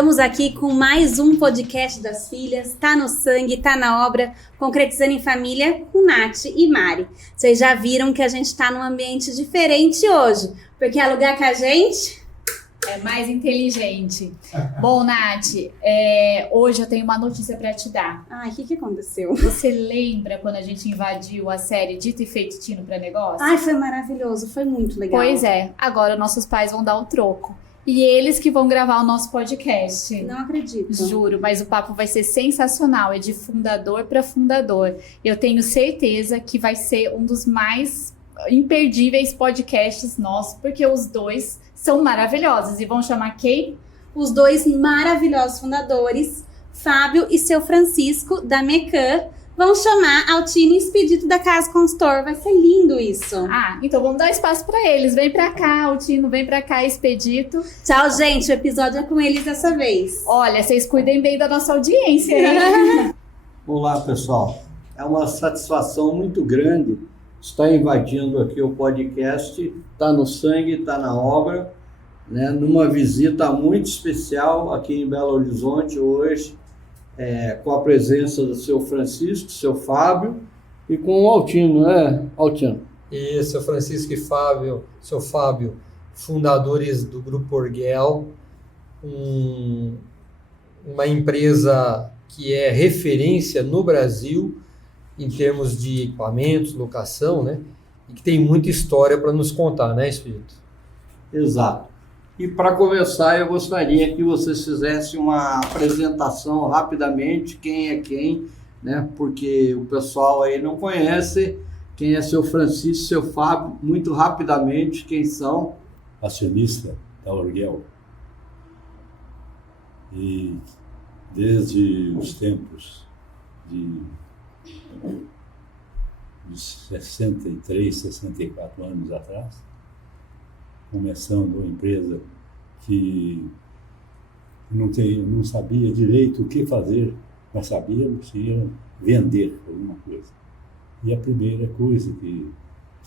Estamos aqui com mais um podcast das filhas, Tá no Sangue, Tá na Obra, Concretizando em Família com Nath e Mari. Vocês já viram que a gente tá num ambiente diferente hoje, porque é lugar que a gente é mais inteligente. Bom, Nath, hoje eu tenho uma notícia pra te dar. Ai, o que aconteceu? Você lembra quando a gente invadiu a série Dito e Feito Tino pra Negócio? Ai, foi maravilhoso, foi muito legal. Pois é, agora nossos pais vão dar o troco. E eles que vão gravar o nosso podcast. Não acredito. Juro, mas o papo vai ser sensacional. É de fundador para fundador. Eu tenho certeza que vai ser um dos mais imperdíveis podcasts nossos, porque os dois são maravilhosos. E vão chamar quem? Os dois maravilhosos fundadores, Fábio e seu Francisco, da Mecan, vão chamar Altino e Expedito da Casa Consultor. Vai ser lindo isso. Ah, então vamos dar espaço para eles. Vem para cá, Altino, vem para cá, Expedito. Tchau, gente. O episódio é com eles dessa vez. Olha, vocês cuidem bem da nossa audiência, hein? Olá, pessoal. É uma satisfação muito grande estar invadindo aqui o podcast Tá no Sangue, Tá na Obra, né? Numa visita muito especial aqui em Belo Horizonte hoje, com a presença do seu Francisco, seu Fábio e com o Altino, né, Altino? E seu Francisco e Fábio, seu Fábio, fundadores do Grupo Orguel, uma empresa que é referência no Brasil em termos de equipamentos, locação, né? E que tem muita história para nos contar, né, Espírito? Exato. E para começar, eu gostaria que vocês fizessem uma apresentação rapidamente, quem é quem, né? Porque o pessoal aí não conhece quem é seu Francisco, seu Fábio, muito rapidamente, quem são. Acionista da Orguel. E desde os tempos de 63, 64 anos atrás, começando uma empresa que não sabia direito o que fazer, mas sabíamos que ia vender alguma coisa. E a primeira coisa que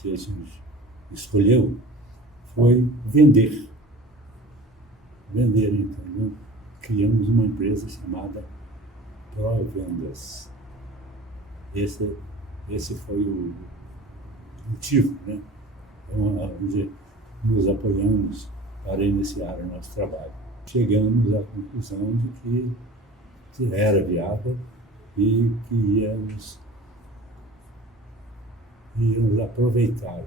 a gente escolheu foi vender. Vender, então, criamos uma empresa chamada Provendas. Esse foi o motivo, né? Onde nos apoiamos para iniciar o nosso trabalho. Chegamos à conclusão de que era viável e que íamos aproveitar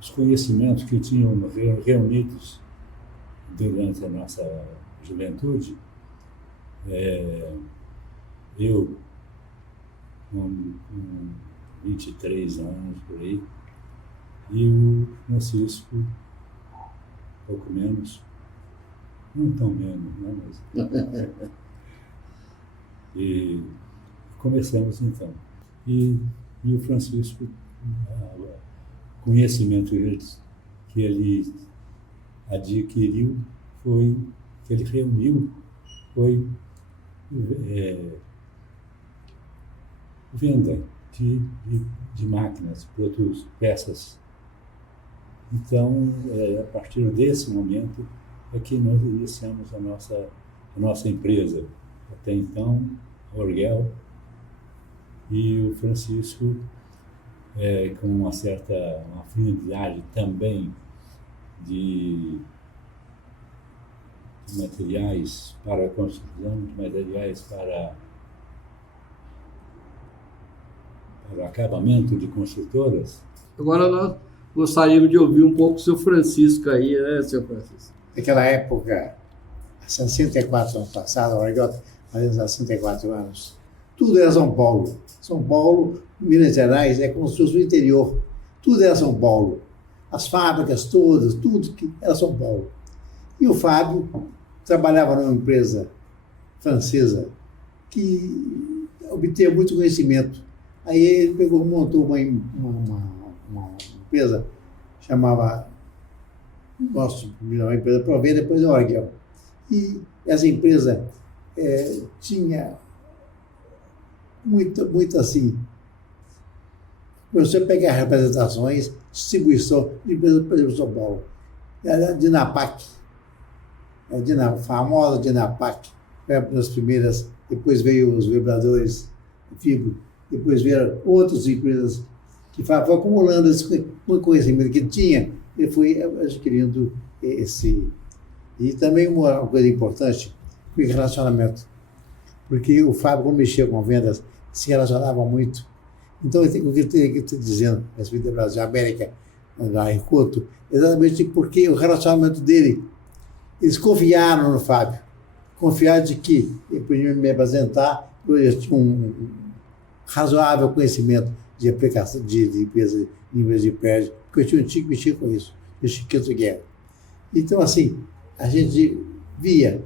os conhecimentos que tínhamos reunidos durante a nossa juventude. Eu, com 23 anos por aí, e o Francisco, pouco menos, não tão menos, né? Mas... E começamos então. E o Francisco, o conhecimento que ele adquiriu foi, que ele reuniu, foi venda de máquinas, produtos, peças. Então, a partir desse momento é que nós iniciamos a nossa empresa. Até então, a Orguel, e o Francisco, com uma certa afinidade também de materiais para construção, de materiais para acabamento de construtoras. Agora nós gostaríamos de ouvir um pouco o seu Francisco aí, né, seu Francisco? Naquela época, há 64 anos passados, agora fazendo 64 anos, tudo era São Paulo. São Paulo, Minas Gerais, é como se fosse o interior. Tudo era São Paulo. As fábricas todas, tudo que era São Paulo. E o Fábio trabalhava numa empresa francesa que obteve muito conhecimento. Aí ele montou uma empresa, chamava, uma empresa Provenda, depois a Orguel. E essa empresa tinha muito assim, começou a pegar representações, distribuição de empresas, por exemplo, São Paulo, era a Dinapac, a famosa Dynapac, foi uma das primeiras, depois veio os vibradores fibro, depois vieram outras empresas que foi acumulando esse conhecimento que tinha e foi adquirindo esse. E também uma coisa importante foi o relacionamento, porque o Fábio, quando mexia com vendas, se relacionava muito. Então, o que eu estou dizendo, a respeito do Brasil América, da Encontro, exatamente porque o relacionamento dele, eles confiaram no Fábio, confiaram de que ele podia me apresentar, eu tinha um razoável conhecimento de aplicação de empresa de prédio, porque eu tinha que mexer com isso, o Chiquito Guerra. Então, assim, a gente via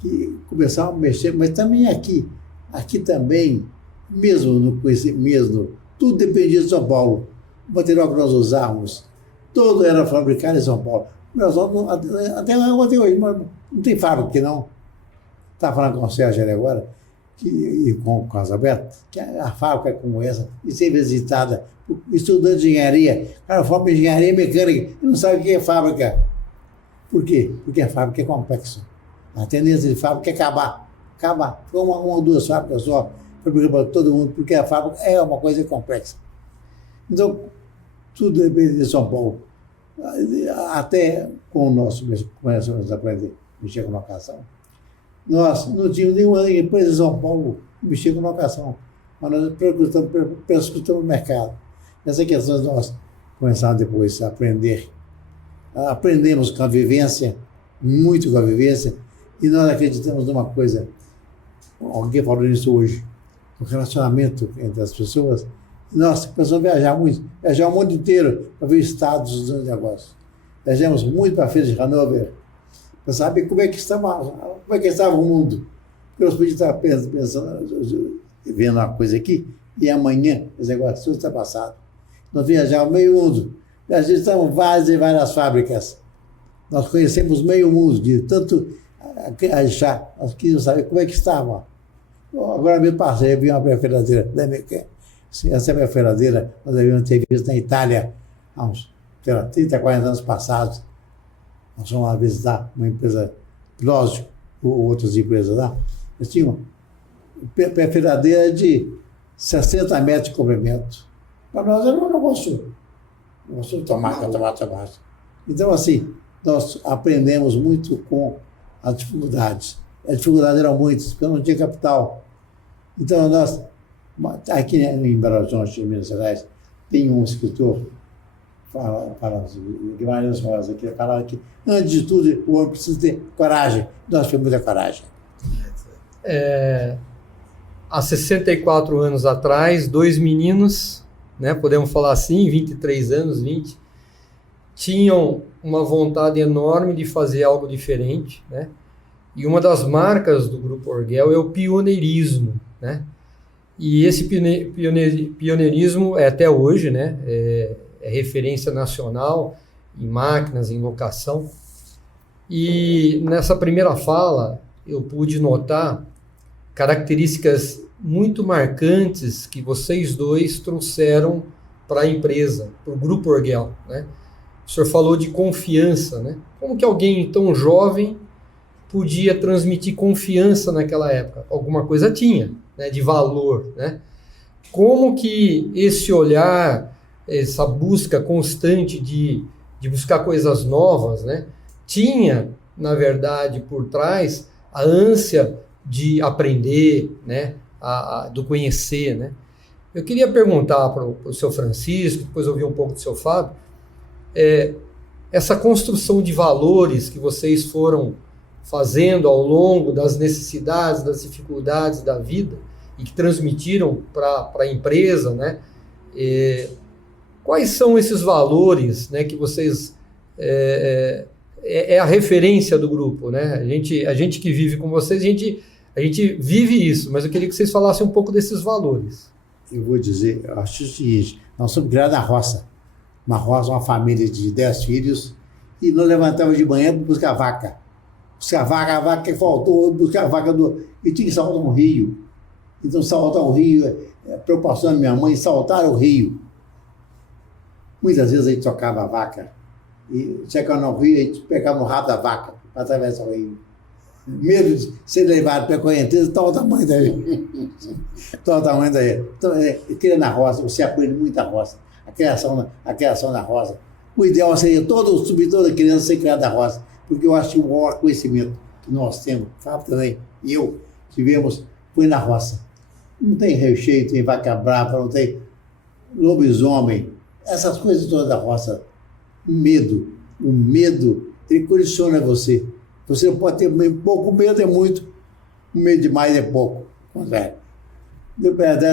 que começava a mexer, mas também aqui também, mesmo no conhecimento, tudo dependia de São Paulo. O material que nós usávamos, todo era fabricado em São Paulo. Até hoje, mas não tem fábrica aqui não. Estava falando com o Sérgio agora, e com a Isabel, que a fábrica é como essa, e ser visitada por estudantes de engenharia. O cara forma engenharia mecânica e não sabe o que é fábrica. Por quê? Porque a fábrica é complexa. A tendência de fábrica é acabar. Foi uma ou duas fábricas só, para todo mundo, porque a fábrica é uma coisa complexa. Então, tudo depende de São Paulo. Até com o nosso, começamos a aprender a mexer com locação. Nós não tínhamos nenhuma empresa em São Paulo que mexia com locação, mas nós perscrutamos o mercado. Essa questão nós começamos depois a aprender. Aprendemos com a vivência, muito com a vivência, e nós acreditamos numa coisa, alguém falou nisso hoje, o relacionamento entre as pessoas. Nós começamos a viajar o mundo inteiro para ver estados dos negócios. Viajamos muito para a feira de Hannover, para saber como é que estava o mundo. Porque nós podíamos estar pensando, vendo uma coisa aqui, e amanhã esse negócio tudo está passado. Nós viajamos meio mundo, visitamos várias e várias fábricas. Nós conhecemos meio mundo, de tanto achar, nós queríamos saber como é que estava. Agora mesmo passei, vi uma pré-feradeira da MQ. Essa pré-feradeira nós havíamos ter visto na Itália há uns 30, 40 anos passados. Nós fomos lá visitar uma empresa, lógico, ou outras empresas lá. Eles tinham pré-feradeira de 60 metros de comprimento. Para nós era um negócio de tomate. Então, assim, nós aprendemos muito com as dificuldades. As dificuldades eram muitas, porque não tinha capital. Então, nós, aqui em Belo Horizonte, em Minas Gerais, tem um escritor, Guimarães Rosa, que falava que, antes de tudo, o homem precisa ter coragem. Nós tivemos muita coragem. Há 64 anos atrás, dois meninos, né, podemos falar assim, 23 anos, 20, tinham uma vontade enorme de fazer algo diferente, né? E uma das marcas do Grupo Orgel é o pioneirismo, né? E esse pioneirismo é até hoje, né? É referência nacional em máquinas, em locação. E nessa primeira fala eu pude notar características muito marcantes que vocês dois trouxeram para a empresa, para o Grupo Orgel, né? O senhor falou de confiança, né? Como que alguém tão jovem podia transmitir confiança naquela época? Alguma coisa tinha, né, de valor, né? Como que esse olhar, essa busca constante de buscar coisas novas, né, tinha, na verdade, por trás a ânsia de aprender, né, do conhecer, né? Eu queria perguntar para o seu Francisco, depois ouvir um pouco do seu Fábio, essa construção de valores que vocês foram fazendo ao longo das necessidades, das dificuldades da vida e que transmitiram para a empresa, né? Quais são esses valores, né, que vocês é a referência do grupo, né? A gente que vive com vocês, a gente vive isso, mas eu queria que vocês falassem um pouco desses valores. Eu vou dizer, eu acho o seguinte, nós somos criados na roça, uma família de 10 filhos, e nós levantávamos de manhã para buscar vaca. Buscar a vaca que faltou, buscar a vaca e tinha que saltar um rio. Então, saltar um rio, a preocupação da minha mãe, saltar o rio. Muitas vezes a gente tocava a vaca, e chegando no rio, a gente pegava no rabo da vaca, para atravessar o rio. Medo de ser levado pela correnteza, tal o tamanho da gente. Tal o tamanho da gente. Então, cria na roça, você aprende muito a roça. A criação na roça. O ideal seria toda criança ser criada na roça, porque eu acho que o maior conhecimento que nós temos, Fábio também, e eu, tivemos, foi na roça. Não tem recheio, tem vaca brava, não tem lobisomem, essas coisas todas da roça. O medo, ele condiciona você. Você não pode ter pouco medo, é muito, o medo demais é pouco. Contrário.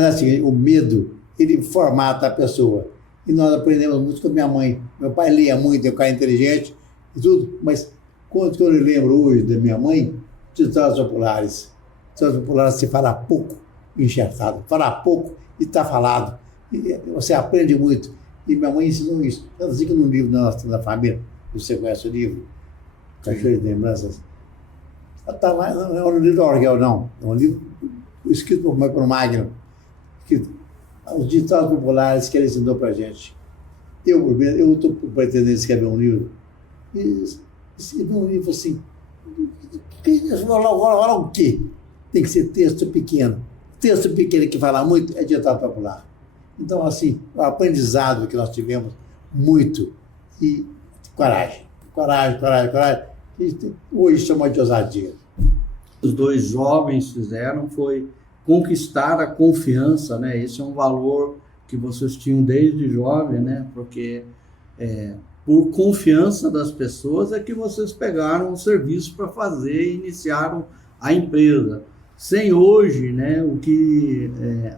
Assim, o medo, ele formata a pessoa. E nós aprendemos muito com a minha mãe. Meu pai lia muito, é um cara inteligente e tudo, mas quando eu lembro hoje da minha mãe, ditados populares. Ditados populares se fala pouco enxertado, fala pouco e está falado. E você aprende muito. E minha mãe ensinou isso. Tanto assim que no livro da família, você conhece o livro, Cachoeira de Lembranças, está lá, não é um livro do Orgel, não. É um livro escrito por Magno, os ditados populares que ele ensinou para a gente. Eu estou pretendendo escrever um livro. E escrever um livro assim. Olha o quê? Tem que ser texto pequeno. Texto pequeno que fala muito é ditado popular. Então, assim, o aprendizado que nós tivemos muito. E coragem. Hoje chama de ousadia. Os dois jovens fizeram foi conquistar a confiança, né? Esse é um valor que vocês tinham desde jovem, né? Porque por confiança das pessoas é que vocês pegaram o serviço para fazer e iniciaram a empresa. Sem hoje, né, o que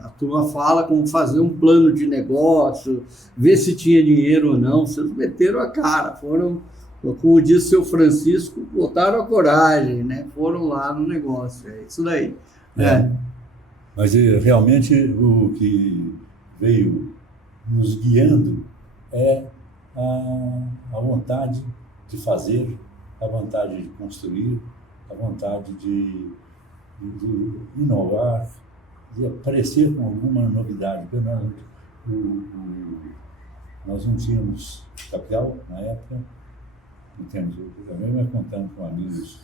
a turma fala como fazer um plano de negócio, ver se tinha dinheiro ou não, vocês meteram a cara, foram, como disse o seu Francisco, botaram a coragem, né, foram lá no negócio, é isso daí. Mas realmente o que veio nos guiando é a vontade de fazer, a vontade de construir, a vontade de inovar, de aparecer com alguma novidade. Nós não tínhamos capital na época, não temos hoje também, mas contamos com amigos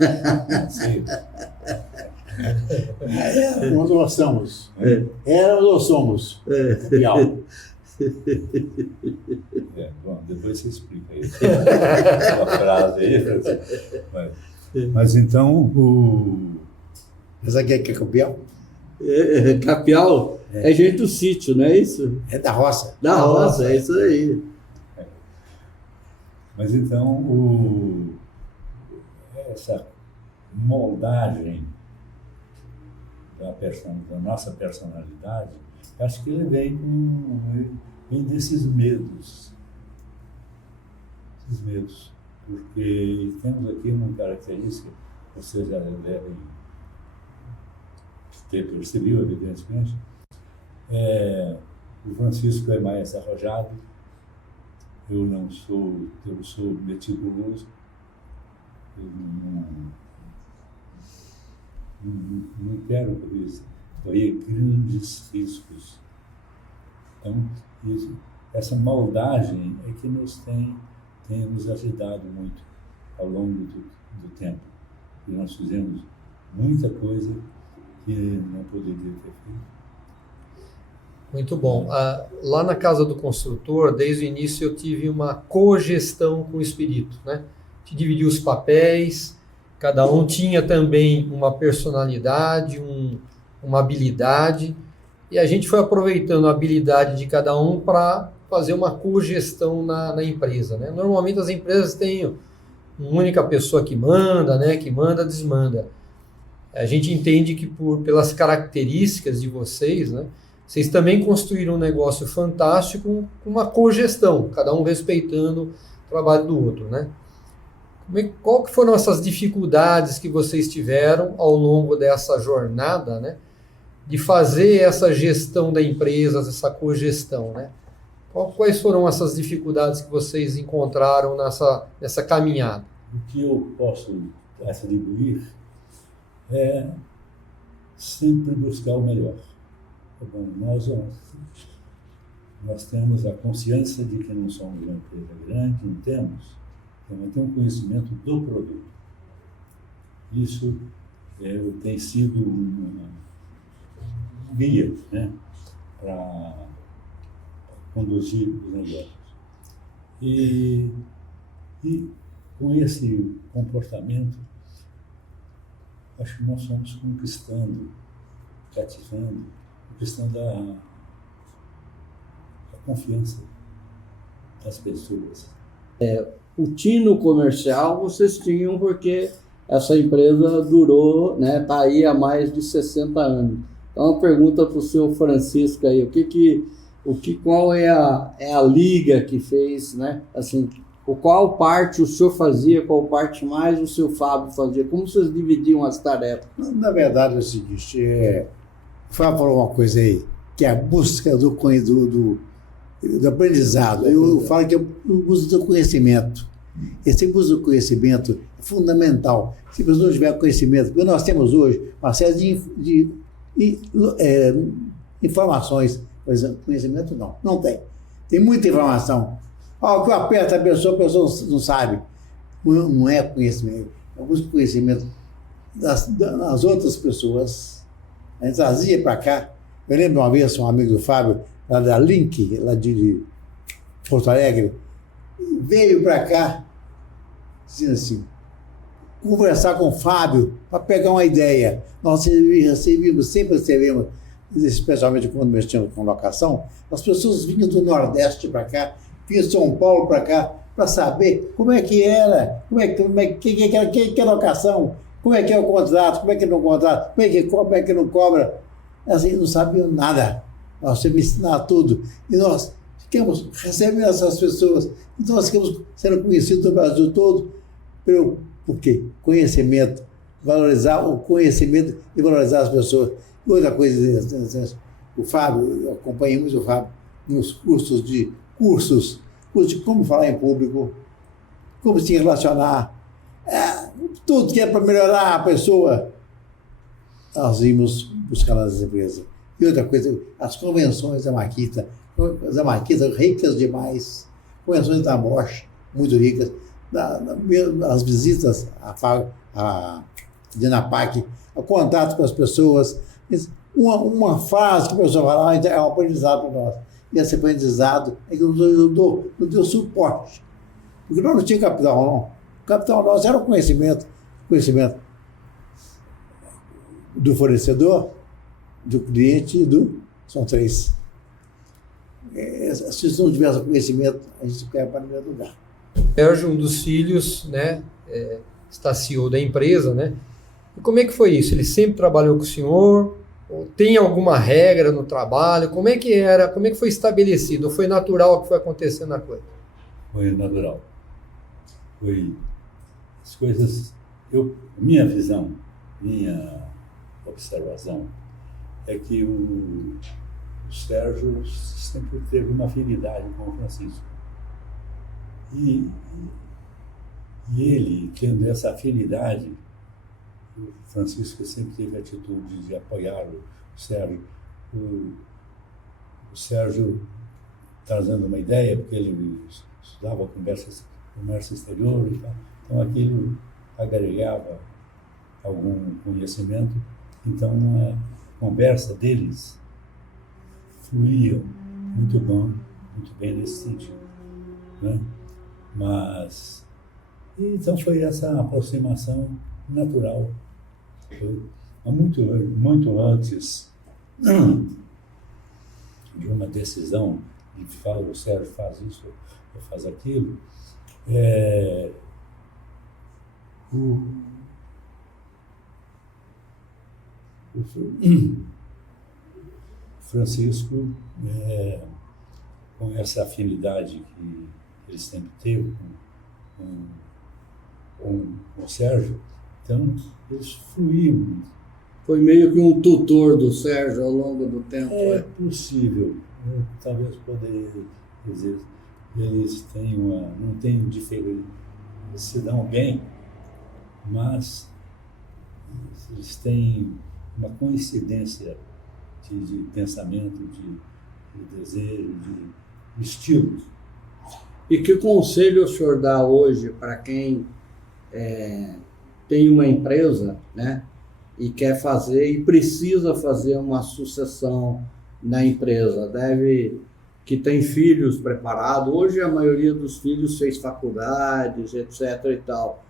financeiros. Éramos ou somos. Éramos ou somos. Capital. Bom, depois você explica aí. Uma frase aí. Mas então, Mas aqui é capial? Capial é gente do sítio, não é isso? É da roça. Da roça, é isso aí. Mas então, essa moldagem da nossa personalidade, acho que ele vem desses medos. Esses medos. Porque temos aqui uma característica, vocês já devem ter percebido, evidentemente. O Francisco é mais arrojado, eu sou meticuloso, eu não quero correr grandes riscos. Então, essa moldagem é que tem nos ajudado muito ao longo do tempo. E nós fizemos muita coisa que não poderia ter feito. Muito bom. Lá na Casa do Construtor, desde o início eu tive uma cogestão com o espírito, né? A gente dividiu os papéis, cada um tinha também uma personalidade, uma habilidade, e a gente foi aproveitando a habilidade de cada um para fazer uma cogestão na empresa, né? Normalmente as empresas têm uma única pessoa que manda, né? Que manda, desmanda. A gente entende que pelas características de vocês, né? Vocês também construíram um negócio fantástico com uma cogestão, cada um respeitando o trabalho do outro, né? Qual que foram essas dificuldades que vocês tiveram ao longo dessa jornada, né? De fazer essa gestão da empresa, essa cogestão, né? Quais foram essas dificuldades que vocês encontraram nessa caminhada? O que eu posso atribuir é sempre buscar o melhor. Bom, nós temos a consciência de que não somos uma empresa grande, não temos um conhecimento do produto. Isso tem sido um guia, né, para conduzir os negócios. E com esse comportamento, acho que nós fomos conquistando, cativando, conquistando a confiança das pessoas. O tino comercial vocês tinham porque essa empresa durou, né, tá aí há mais de 60 anos. Então, uma pergunta para o senhor Francisco aí, qual é a liga que fez, né, assim, qual parte o senhor fazia, qual parte mais o seu Fábio fazia, como vocês dividiam as tarefas? Na verdade é o seguinte, o Fábio falou uma coisa aí, que é a busca do aprendizado. Eu falo que é a busca do conhecimento. Esse busca do conhecimento é fundamental. Se a pessoa não tiver conhecimento, porque nós temos hoje uma série de informações, por exemplo, conhecimento não tem. Tem muita informação. O que eu aperto a pessoa não sabe. Não é conhecimento. Eu busco conhecimento das outras pessoas. A gente trazia para cá. Eu lembro uma vez, um amigo do Fábio, lá da Link, lá de Porto Alegre, veio para cá, dizendo assim, conversar com o Fábio para pegar uma ideia. Nós sempre recebemos, especialmente quando mexemos com locação, as pessoas vinham do Nordeste para cá, vinham de São Paulo para cá, para saber como é que era, que é locação, como é que é o contrato, como é que não contrato, como é que não cobra. Assim, não sabiam nada. Nós temos que ensinar tudo. E nós ficamos recebendo essas pessoas. Então nós ficamos sendo conhecidos no Brasil todo. Por quê? Conhecimento. Valorizar o conhecimento e valorizar as pessoas. E outra coisa, o Fábio, eu acompanhei muito o Fábio nos cursos de como falar em público, como se relacionar, tudo que é para melhorar a pessoa. Nós vimos buscar nas empresas. E outra coisa, as convenções da Maquita ricas demais, convenções da Bosch, muito ricas, as visitas à Dinapac, o contato com as pessoas, uma frase que a pessoa fala, é um aprendizado para nós. E esse aprendizado é que nos ajudou, nos deu suporte. Porque nós não tínhamos capital, não. O capital nosso era o conhecimento do fornecedor, do cliente e são três. Se não tivesse conhecimento, a gente fica para o primeiro lugar. Sérgio, um dos filhos, né, está CEO da empresa, né? E como é que foi isso? Ele sempre trabalhou com o senhor? Ou tem alguma regra no trabalho? Como é que era? Como é que foi estabelecido? Ou foi natural o que foi acontecendo na coisa? Foi natural. Foi as coisas. Minha visão, minha observação é que o Sérgio sempre teve uma afinidade com o Francisco. E ele, tendo essa afinidade, o Francisco sempre teve a atitude de apoiar o Sérgio. O Sérgio trazendo uma ideia, porque ele estudava comércio exterior e tal. Então aquilo agregava algum conhecimento. Então a conversa deles fluía muito bem nesse sentido, né? Mas então foi essa aproximação natural. Foi muito antes de uma decisão de falar, o Sérgio faz isso, ou faz aquilo. O Francisco, com essa afinidade que ele sempre teve com o Sérgio, então eles fluíam. Foi meio que um tutor do Sérgio ao longo do tempo. É possível, talvez poderia dizer, eles não têm diferença, se dão bem, mas eles têm uma coincidência de pensamento, de desejo, de estilo. E que conselho o senhor dá hoje para quem tem uma empresa, né, e quer fazer e precisa fazer uma sucessão na empresa, que tem filhos preparados. Hoje a maioria dos filhos fez faculdades, etc. e tal.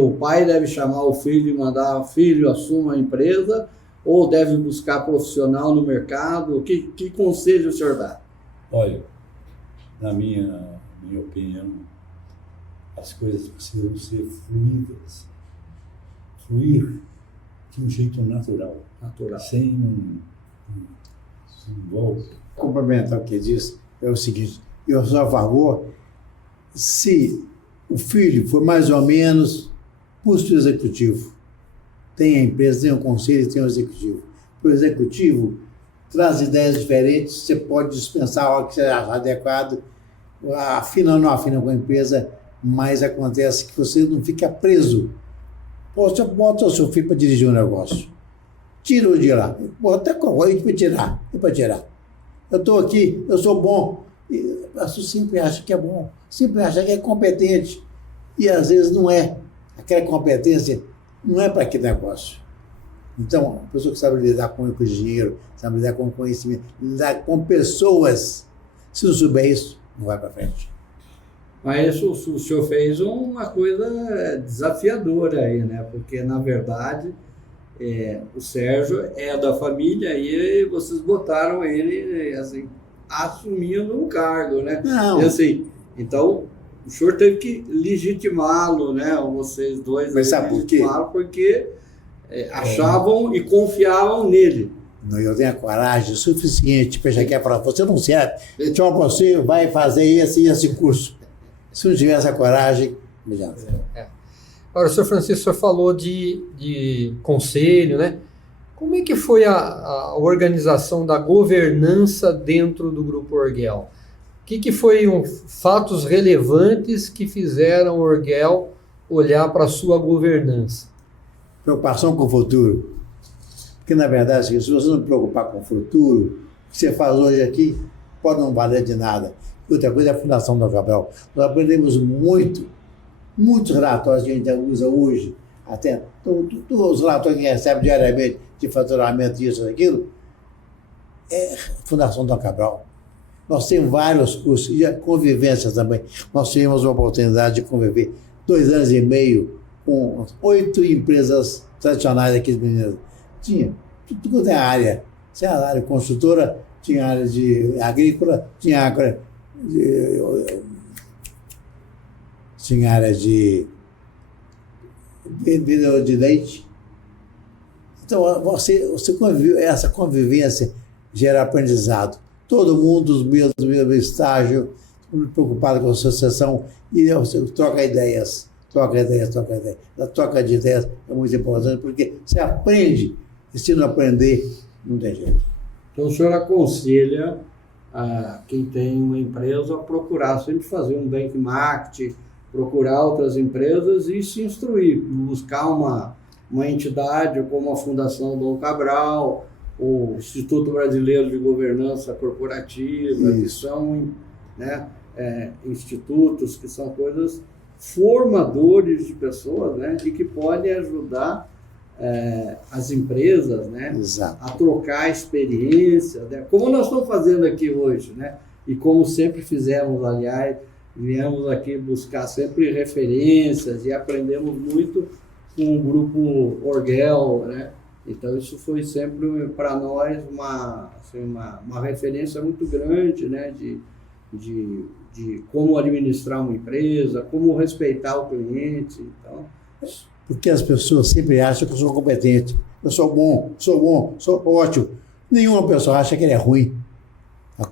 O pai deve chamar o filho e mandar: filho, assuma a empresa, ou deve buscar profissional no mercado? Que conselho o senhor dá? Olha, na minha opinião, as coisas precisam ser fluídas. Fluir de um jeito natural. Sem um golpe. Complementar o que diz, é o seguinte: eu sou a favor, se o filho for mais ou menos posto executivo, tem a empresa, tem o conselho, tem o executivo. O executivo traz ideias diferentes, você pode dispensar a hora que você achar adequado, afina ou não afina com a empresa, mas acontece que você não fica preso. Você bota o seu filho para dirigir um negócio, tira o de lá, bota corrente para tirar. Eu estou aqui, eu sou bom. E a pessoa sempre acha que é bom, sempre acha que é competente. E às vezes não é. Aquela competência não é para aquele negócio. Então, a pessoa que sabe lidar com dinheiro, sabe lidar com conhecimento, lidar com pessoas, se não souber isso, não vai para frente. Mas o senhor fez uma coisa desafiadora aí, né? Porque, na verdade, o Sérgio é da família e vocês botaram ele, assim, assumindo um cargo, né? Não. E, assim, então, o senhor teve que legitimá-lo, né? Vocês dois. Mas sabe por quê? Porque achavam e confiavam nele. Não, eu tenho a coragem suficiente para chegar e falar: você não serve, tchau, você vai fazer esse curso. Se não tiver essa coragem, não adianta. Agora, o senhor Francisco, o senhor falou de conselho, né? Como é que foi a organização da governança dentro do Grupo Orguel? O que foram fatos relevantes que fizeram o Orguel olhar para a sua governança? Preocupação com o futuro. Porque, na verdade, se você não preocupar com o futuro, o que você faz hoje aqui pode não valer de nada. Outra coisa é a Fundação Dom Cabral. Nós aprendemos muitos relatórios que a gente usa hoje, até todos os relatórios que a gente recebe diariamente de faturamento disso, daquilo, é Fundação Dom Cabral. Nós temos vários cursos, e a convivência também. Nós tivemos uma oportunidade de conviver 2 anos e meio com 8 empresas tradicionais aqui de Minas. Tinha tudo quanto é área. Tinha a área construtora, tinha a área de agrícola, tinha a área de vendedor de leite. Então, você convive, essa convivência gera aprendizado. Todo mundo do mesmo estágio, preocupado com a associação, e você troca ideias. A troca de ideias é muito importante, porque você aprende, e se não aprender, não tem jeito. Então, o senhor aconselha a quem tem uma empresa a procurar sempre fazer um benchmark, procurar outras empresas e se instruir, buscar uma entidade como a Fundação Dom Cabral, o Instituto Brasileiro de Governança Corporativa, que são, né, institutos que são coisas formadores de pessoas, né, e que podem ajudar as empresas, né, a trocar experiências, né, como nós estamos fazendo aqui hoje, né, e como sempre fizemos, aliás, viemos aqui buscar sempre referências e aprendemos muito com o Grupo Orguel, né. Então isso foi sempre para nós uma referência muito grande, né, de como administrar uma empresa, como respeitar o cliente. Então, porque as pessoas sempre acham que eu sou competente, eu sou bom, sou ótimo. Nenhuma pessoa acha que ele é ruim.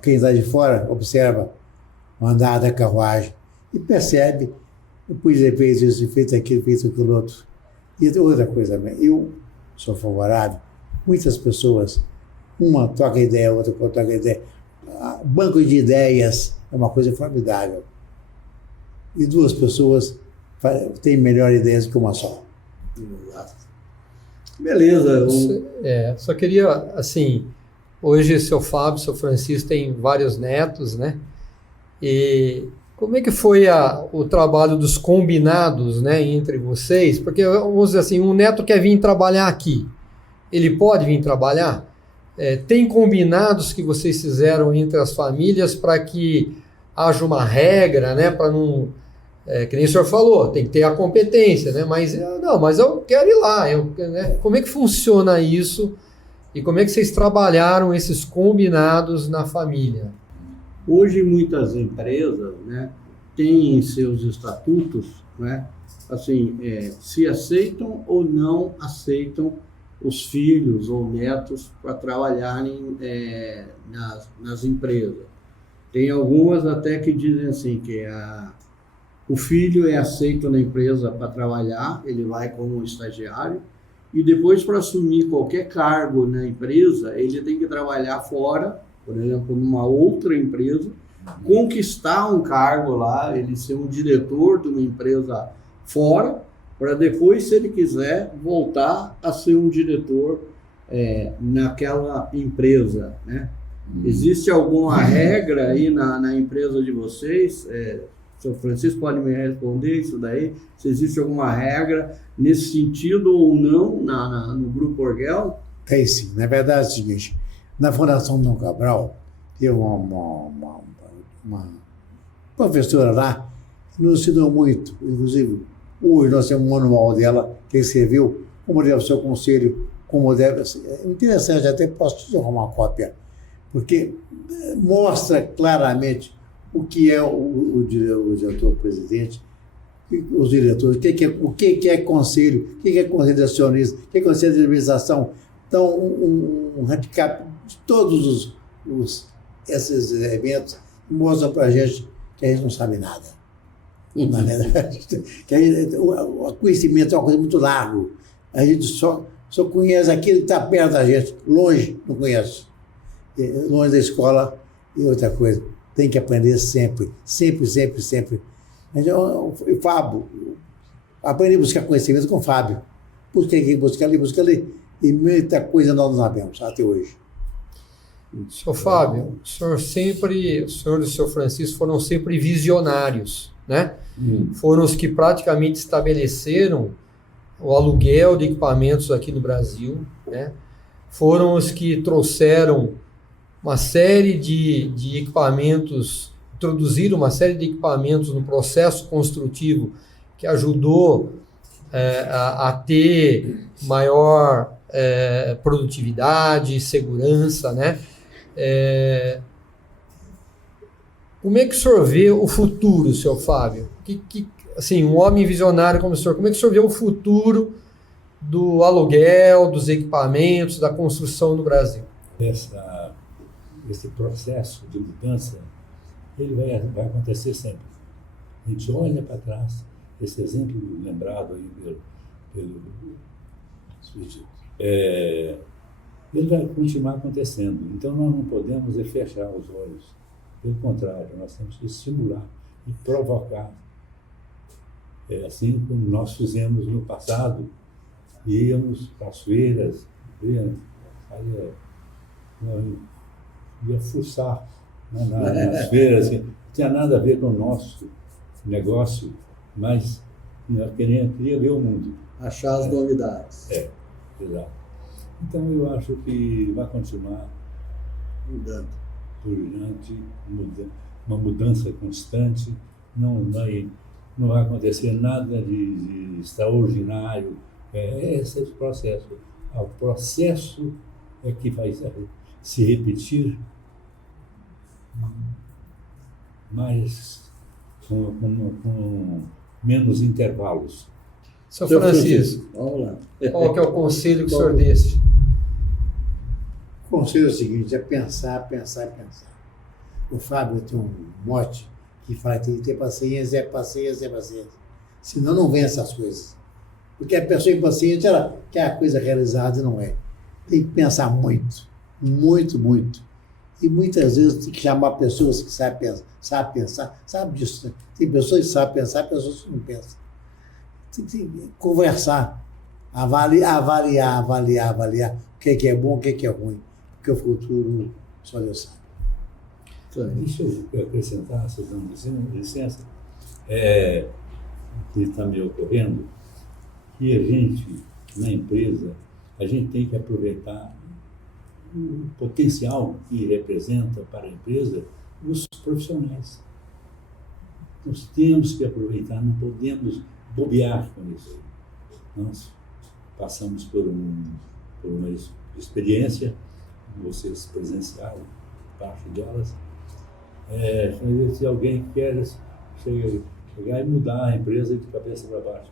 Quem está de fora observa o andar da carruagem e percebe: eu pude ter feito isso, feito aquilo outro. E outra coisa também, eu sou favorável. Muitas pessoas, uma troca ideia, outra troca ideia. Banco de ideias é uma coisa formidável. E 2 pessoas têm melhor ideias que uma só. Beleza. Só queria, assim, hoje seu Fábio, seu Francisco tem vários netos, né? E Como é que foi o trabalho dos combinados, né, entre vocês? Porque, vamos dizer assim, um neto quer vir trabalhar aqui. Ele pode vir trabalhar? Tem combinados que vocês fizeram entre as famílias para que haja uma regra, né, para não... que nem o senhor falou, tem que ter a competência, né? Mas eu quero ir lá. Né? Como é que funciona isso? E como é que vocês trabalharam esses combinados na família? Hoje, muitas empresas, né, têm em seus estatutos, né, assim, se aceitam ou não aceitam os filhos ou netos para trabalharem nas empresas. Tem algumas até que dizem assim, que o filho é aceito na empresa para trabalhar, ele vai como estagiário, e depois, para assumir qualquer cargo na empresa, ele tem que trabalhar fora, por exemplo, numa outra empresa, conquistar um cargo lá, ele ser um diretor de uma empresa fora, para depois, se ele quiser, voltar a ser um diretor naquela empresa, né? Existe alguma regra aí na empresa de vocês? O senhor Francisco pode me responder isso daí? Se existe alguma regra nesse sentido ou não no Grupo Orguel? Tem sim. Na verdade é o seguinte, na Fundação Dom Cabral, tem uma professora lá que nos ensinou muito. Inclusive, hoje nós temos um manual dela que escreveu como deve ser o conselho, como deve ser. É interessante, até posso te arrumar uma cópia, porque mostra claramente o que é o diretor-presidente, os diretores, o que é conselho, o que é conselho de acionista, o que é conselho de administração. Então, um handicap de todos esses eventos mostram para a gente que a gente não sabe nada. Na verdade, que o conhecimento é uma coisa muito largo. A gente só conhece aquilo que está perto da gente, longe não conhece. Longe da escola e outra coisa. Tem que aprender sempre, sempre, sempre, sempre. O Fábio, aprendi a buscar conhecimento com o Fábio. Busquei aqui, busquei ali, e muita coisa nós não sabemos até hoje. Senhor Fábio, o senhor e o senhor Francisco foram sempre visionários, né? Foram os que praticamente estabeleceram o aluguel de equipamentos aqui no Brasil, né? Foram os que trouxeram uma série de equipamentos, introduziram uma série de equipamentos no processo construtivo que ajudou a ter maior produtividade, segurança, né? Como é que o senhor vê o futuro, senhor Fábio? Assim, um homem visionário como o senhor, como é que o senhor vê o futuro do aluguel, dos equipamentos, da construção no Brasil? Esse processo de mudança, ele vai acontecer sempre. A gente olha para trás, esse exemplo lembrado aí pelo ele vai continuar acontecendo. Então, nós não podemos fechar os olhos. Pelo contrário, nós temos que estimular e provocar. Assim como nós fizemos no passado, íamos para as feiras, ia fuçar nas feiras, assim. Não tinha nada a ver com o nosso negócio, mas eu queria ver o mundo. Achar as novidades. Exato. Então, eu acho que vai continuar mudando. Uma mudança constante, não vai acontecer nada de extraordinário. Esse é o processo. O processo é que vai se repetir, mas com menos intervalos. Sr. Francisco, vamos lá. Qual que é o conselho que o senhor desse? O conselho é o seguinte, é pensar, pensar e pensar. O Fábio tem um mote que fala que tem que ter paciência, paciência. Senão não vem essas coisas. Porque a pessoa impaciente, ela quer a coisa realizada e não é. Tem que pensar muito, muito, muito. E muitas vezes tem que chamar pessoas que sabem pensar, sabe disso. Né? Tem pessoas que sabem pensar, pessoas que não pensam. Tem que conversar, avaliar o que é bom, o que é ruim. Porque o futuro só Deus sabe. Deixa eu acrescentar, se não licença, que está me ocorrendo, que a gente, na empresa, a gente tem que aproveitar o potencial que representa para a empresa os profissionais. Nós temos que aproveitar, não podemos bobear com isso. Nós passamos por uma experiência, vocês presenciaram parte delas, se alguém quer chegar e mudar a empresa de cabeça para baixo.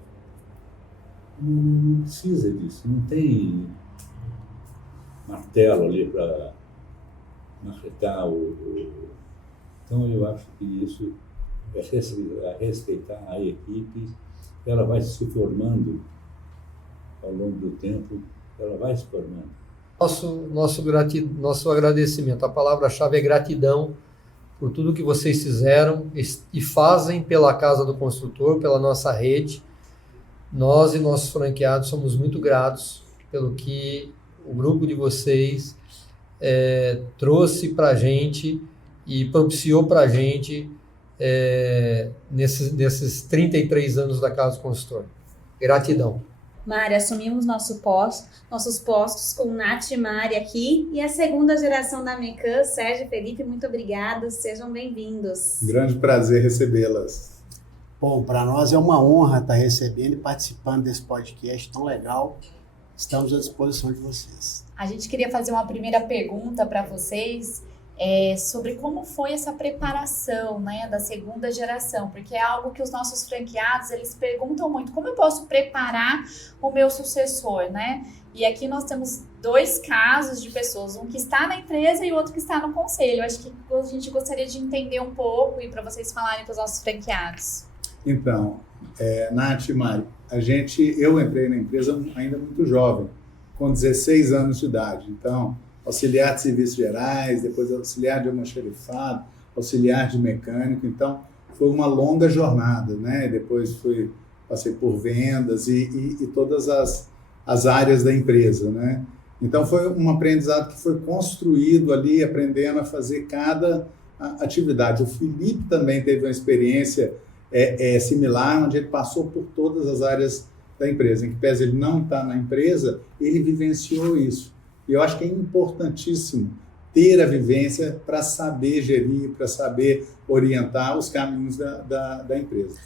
Não precisa disso, não tem martelo ali para marretar Então eu acho que isso é respeitar a equipe, ela vai se formando ao longo do tempo, ela vai se formando. Nosso agradecimento, a palavra-chave é gratidão por tudo que vocês fizeram e fazem pela Casa do Construtor, pela nossa rede. Nós e nossos franqueados somos muito gratos pelo que o grupo de vocês trouxe para a gente e propiciou para a gente nesses 33 anos da Casa do Construtor. Gratidão. Mari, assumimos nossos postos com Nath e Mari aqui, e a segunda geração da Mecan, Sérgio e Felipe, muito obrigado, sejam bem-vindos. Grande prazer recebê-las. Bom, para nós é uma honra estar recebendo e participando desse podcast tão legal. Estamos à disposição de vocês. A gente queria fazer uma primeira pergunta para vocês sobre como foi essa preparação, né, da segunda geração, porque é algo que os nossos franqueados, eles perguntam muito, como eu posso preparar o meu sucessor, né? E aqui nós temos 2 casos de pessoas, um que está na empresa e o outro que está no conselho. Acho que a gente gostaria de entender um pouco e para vocês falarem para os nossos franqueados. Então, Nath e Mari, eu entrei na empresa ainda muito jovem, com 16 anos de idade. Então, auxiliar de serviços gerais, depois auxiliar de almoxarifado, auxiliar de mecânico. Então, foi uma longa jornada, né? Depois passei por vendas e todas as áreas da empresa, né? Então, foi um aprendizado que foi construído ali, aprendendo a fazer cada atividade. O Felipe também teve uma experiência similar, onde ele passou por todas as áreas da empresa. Em que pese ele não estar na empresa, ele vivenciou isso. E eu acho que é importantíssimo ter a vivência para saber gerir, para saber orientar os caminhos da empresa.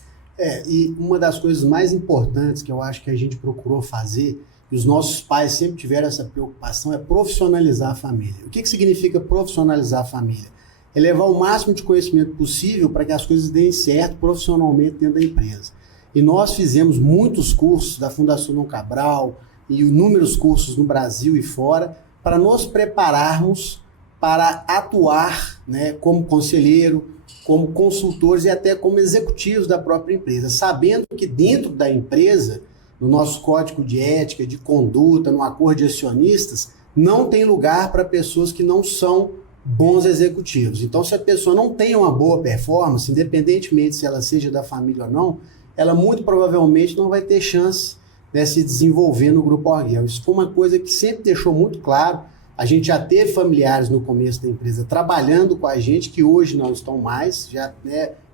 E uma das coisas mais importantes que eu acho que a gente procurou fazer, e os nossos pais sempre tiveram essa preocupação, é profissionalizar a família. O que significa profissionalizar a família? É levar o máximo de conhecimento possível para que as coisas deem certo profissionalmente dentro da empresa. E nós fizemos muitos cursos da Fundação Dom Cabral, e inúmeros cursos no Brasil e fora, para nos prepararmos para atuar, né, como conselheiro, como consultores e até como executivos da própria empresa, sabendo que dentro da empresa, no nosso código de ética, de conduta, no acordo de acionistas, não tem lugar para pessoas que não são bons executivos. Então, se a pessoa não tem uma boa performance, independentemente se ela seja da família ou não, ela muito provavelmente não vai ter chance de se desenvolver no Grupo Orguel. Isso foi uma coisa que sempre deixou muito claro. A gente já teve familiares no começo da empresa trabalhando com a gente, que hoje não estão mais, já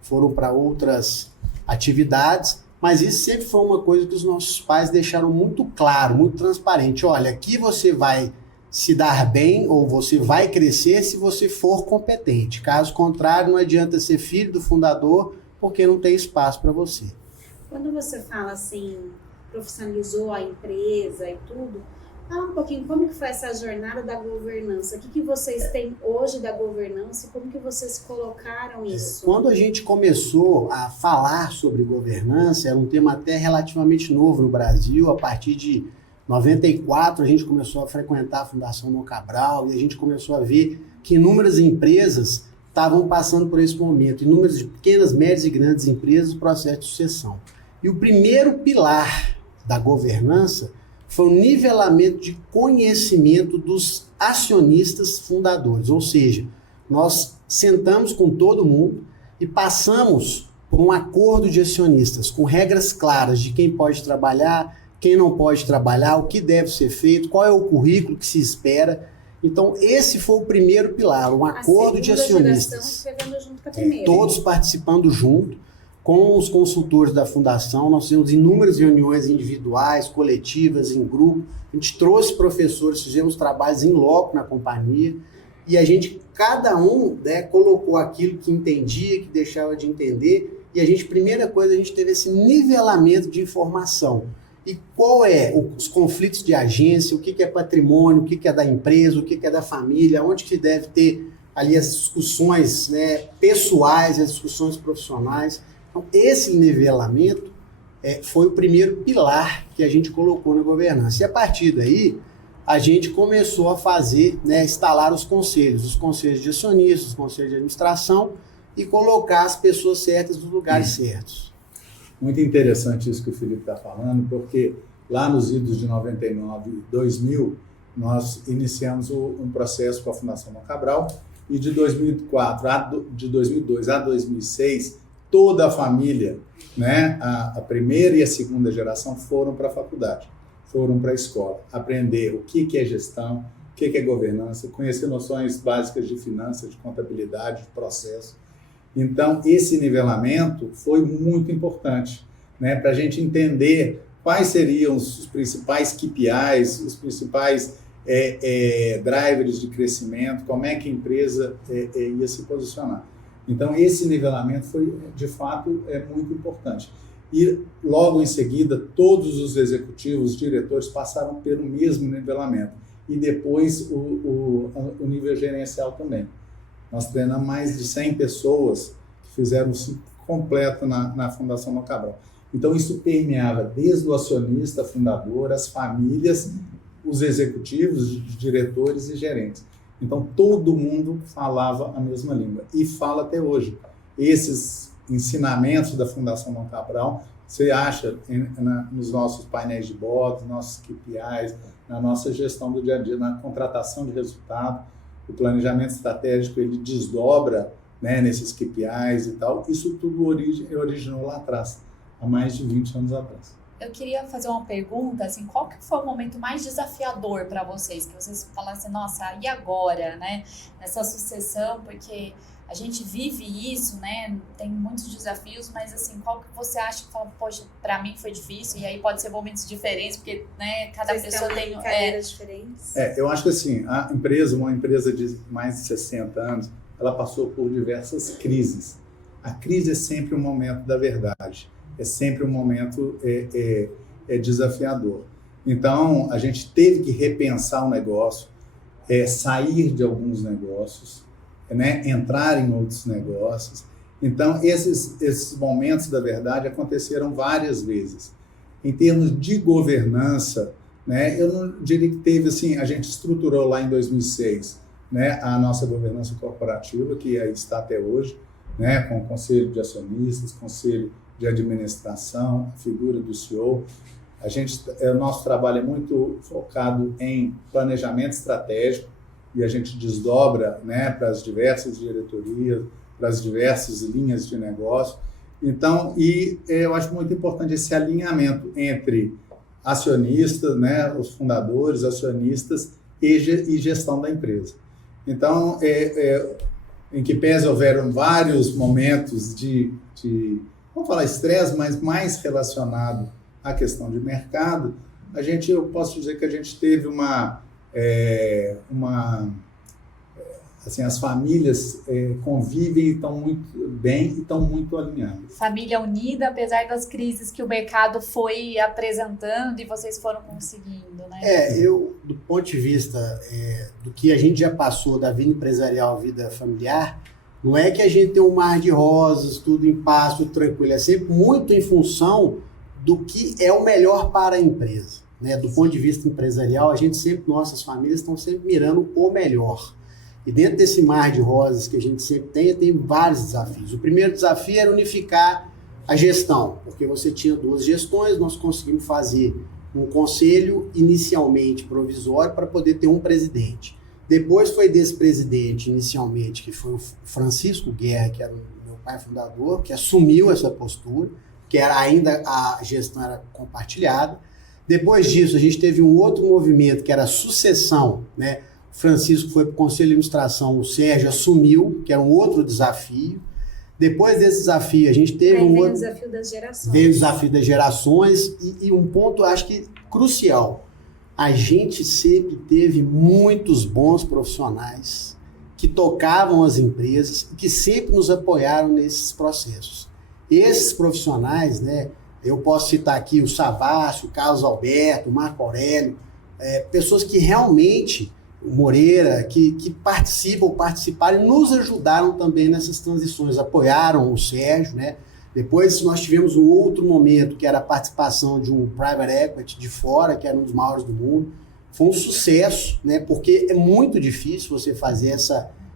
foram para outras atividades, mas isso sempre foi uma coisa que os nossos pais deixaram muito claro, muito transparente. Olha, aqui você vai se dar bem ou você vai crescer se você for competente. Caso contrário, não adianta ser filho do fundador, porque não tem espaço para você. Quando você fala assim, profissionalizou a empresa e tudo, fala um pouquinho como que foi essa jornada da governança. O que vocês têm hoje da governança e como que vocês colocaram isso? Quando a gente começou a falar sobre governança, era um tema até relativamente novo no Brasil. A partir de 94, a gente começou a frequentar a Fundação Dom Cabral e a gente começou a ver que inúmeras empresas estavam passando por esse momento, inúmeras pequenas, médias e grandes empresas, processo de sucessão. E o primeiro pilar da governança foi o nivelamento de conhecimento dos acionistas fundadores, ou seja, nós sentamos com todo mundo e passamos por um acordo de acionistas com regras claras de quem pode trabalhar, quem não pode trabalhar, o que deve ser feito, qual é o currículo que se espera. Então, esse foi o primeiro pilar, um acordo de acionistas. Escrevendo junto com a primeira. Todos participando junto, com os consultores da fundação. Nós temos inúmeras reuniões individuais, coletivas, em grupo. A gente trouxe professores, fizemos trabalhos em loco na companhia. E a gente, cada um, né, colocou aquilo que entendia, que deixava de entender. E a gente, primeira coisa, a gente teve esse nivelamento de informação. E qual é os conflitos de agência, o que é patrimônio, o que é da empresa, o que é da família, onde que deve ter ali as discussões, né, pessoais, as discussões profissionais. Então, esse nivelamento foi o primeiro pilar que a gente colocou na governança. E a partir daí, a gente começou a fazer, né, instalar os conselhos de acionistas, os conselhos de administração e colocar as pessoas certas nos lugares certos. Muito interessante isso que o Felipe está falando, porque lá nos idos de 99 e 2000, nós iniciamos um processo com a Fundação Dom Cabral, e de 2002 a 2006, toda a família, né, a primeira e a segunda geração foram para a faculdade, foram para a escola, aprender o que é gestão, o que é governança, conhecer noções básicas de finanças, de contabilidade, de processo. Então, esse nivelamento foi muito importante, né, para a gente entender quais seriam os principais KPIs, os principais drivers de crescimento, como é que a empresa ia se posicionar. Então, esse nivelamento foi, de fato, muito importante. E, logo em seguida, todos os executivos, os diretores passaram pelo mesmo nivelamento. E depois, o nível gerencial também. Nós treinamos mais de 100 pessoas que fizeram o ciclo completo na Fundação Dom Cabral. Então, isso permeava desde o acionista, fundador, as famílias, os executivos, os diretores e gerentes. Então, todo mundo falava a mesma língua e fala até hoje. Esses ensinamentos da Fundação Dom Cabral, você acha nos nossos painéis de board, nos nossos KPIs, na nossa gestão do dia a dia, na contratação de resultado, o planejamento estratégico, ele desdobra, né, nesses KPIs e tal. Isso tudo originou lá atrás, há mais de 20 anos atrás. Eu queria fazer uma pergunta, assim, qual que foi o momento mais desafiador para vocês? Que vocês falassem, nossa, e agora, né? Nessa sucessão, porque a gente vive isso, né? Tem muitos desafios, mas assim, qual que você acha que fala, poxa, para mim foi difícil? E aí pode ser momentos diferentes, porque, né, cada pessoa tem carreiras diferentes. Eu acho que assim, a empresa, uma empresa de mais de 60 anos, ela passou por diversas crises. A crise é sempre um momento da verdade. É sempre um momento desafiador. Então, a gente teve que repensar o negócio, sair de alguns negócios, né, entrar em outros negócios. Então, esses momentos da verdade aconteceram várias vezes. Em termos de governança, né, eu não diria que teve, assim, a gente estruturou lá em 2006, né, a nossa governança corporativa, que está até hoje, né, com o conselho de acionistas, conselho de administração, a figura do CEO. O nosso trabalho é muito focado em planejamento estratégico e a gente desdobra, né, para as diversas diretorias, para as diversas linhas de negócio. Então, eu acho muito importante esse alinhamento entre acionistas, né, os fundadores, acionistas e gestão da empresa. Então, em que pese houveram vários momentos de vamos falar estresse, mas mais relacionado à questão de mercado, eu posso dizer que a gente teve assim, as famílias convivem e estão muito bem e estão muito alinhadas. Família unida, apesar das crises que o mercado foi apresentando e vocês foram conseguindo, né? Do ponto de vista do que a gente já passou da vida empresarial à vida familiar, não é que a gente tem um mar de rosas, tudo em paz, tudo tranquilo. É sempre muito em função do que é o melhor para a empresa, né? Do ponto de vista empresarial, nossas famílias estão sempre mirando o melhor. E dentro desse mar de rosas que a gente sempre tem vários desafios. O primeiro desafio era unificar a gestão, porque você tinha 2 gestões, nós conseguimos fazer um conselho inicialmente provisório para poder ter um presidente. Depois foi desse presidente, inicialmente, que foi o Francisco Guerra, que era o meu pai fundador, que assumiu essa postura, que ainda a gestão era compartilhada. Depois disso, a gente teve um outro movimento, que era a sucessão, né? Francisco foi para o Conselho de Administração, o Sérgio assumiu, que era um outro desafio. Depois desse desafio, a gente teve Veio o desafio das gerações. Veio o desafio das gerações e um ponto, acho que crucial. A gente sempre teve muitos bons profissionais que tocavam as empresas e que sempre nos apoiaram nesses processos. Esses profissionais, né, eu posso citar aqui o Savassi, o Carlos Alberto, o Marco Aurélio, pessoas que realmente, o Moreira, que participaram e nos ajudaram também nessas transições, apoiaram o Sérgio, né? Depois nós tivemos um outro momento, que era a participação de um private equity de fora, que era um dos maiores do mundo. Foi um sucesso, né? Porque é muito difícil você fazer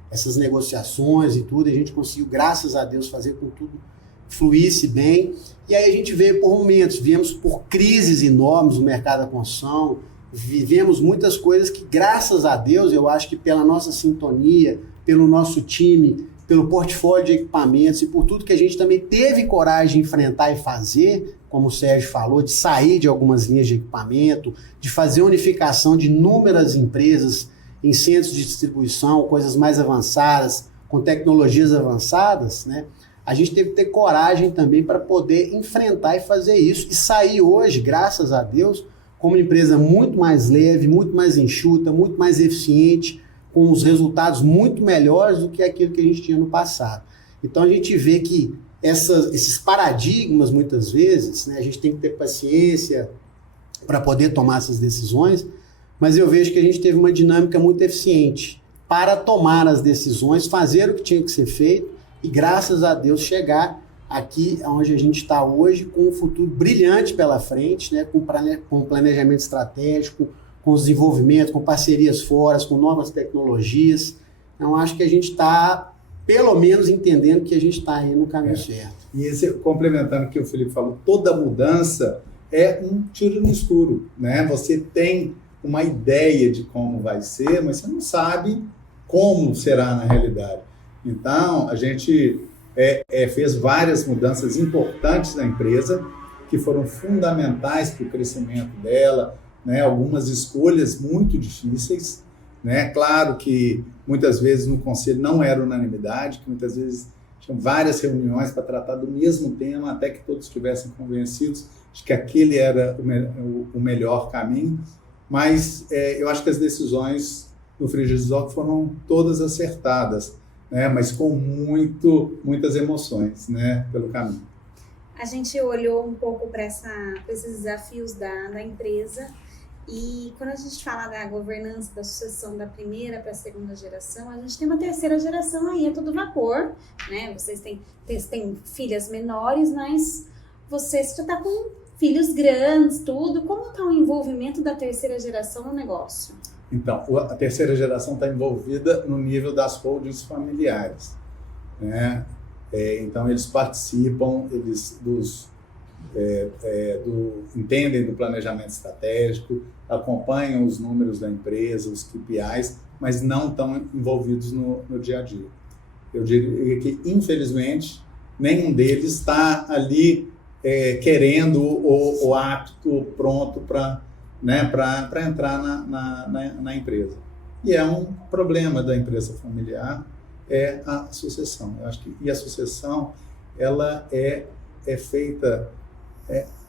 essas negociações e tudo, e a gente conseguiu, graças a Deus, fazer com que tudo fluísse bem. E aí a gente veio por momentos, viemos por crises enormes no mercado da construção, vivemos muitas coisas que, graças a Deus, eu acho que pela nossa sintonia, pelo nosso time, pelo portfólio de equipamentos e por tudo que a gente também teve coragem de enfrentar e fazer, como o Sérgio falou, de sair de algumas linhas de equipamento, de fazer unificação de inúmeras empresas em centros de distribuição, coisas mais avançadas, com tecnologias avançadas, né? A gente teve que ter coragem também para poder enfrentar e fazer isso e sair hoje, graças a Deus, como uma empresa muito mais leve, muito mais enxuta, muito mais eficiente, com os resultados muito melhores do que aquilo que a gente tinha no passado. Então a gente vê que esses paradigmas, muitas vezes, né, a gente tem que ter paciência para poder tomar essas decisões, mas eu vejo que a gente teve uma dinâmica muito eficiente para tomar as decisões, fazer o que tinha que ser feito e, graças a Deus, chegar aqui onde a gente está hoje, com um futuro brilhante pela frente, né, com planejamento estratégico, com desenvolvimento, com parcerias fora, com novas tecnologias. Então, acho que a gente está, pelo menos, entendendo que a gente está aí no caminho certo. E complementando o que o Felipe falou, toda mudança é um tiro no escuro, né? Você tem uma ideia de como vai ser, mas você não sabe como será na realidade. Então, a gente fez várias mudanças importantes na empresa, que foram fundamentais para o crescimento dela, né? Algumas escolhas muito difíceis, né? Claro que muitas vezes no conselho não era unanimidade, que muitas vezes tinham várias reuniões para tratar do mesmo tema, até que todos estivessem convencidos de que aquele era o melhor caminho, mas eu acho que as decisões no Frigideire foram todas acertadas, né? Mas com muitas emoções, né? Pelo caminho. A gente olhou um pouco para esses desafios da empresa. E quando a gente fala da governança, da sucessão da primeira para a segunda geração, a gente tem uma terceira geração aí, é todo vapor, né? Vocês têm filhas menores, mas você já está com filhos grandes, tudo. Como está o envolvimento da terceira geração no negócio? Então, a terceira geração está envolvida no nível das holdings familiares, né? Então, eles participam, entendem do planejamento estratégico, acompanham os números da empresa, os KPIs, mas não estão envolvidos no dia a dia. Eu diria que, infelizmente, nenhum deles está ali querendo ou apto, pronto para entrar na empresa. E é um problema da empresa familiar, é a sucessão. Eu acho que a sucessão ela é feita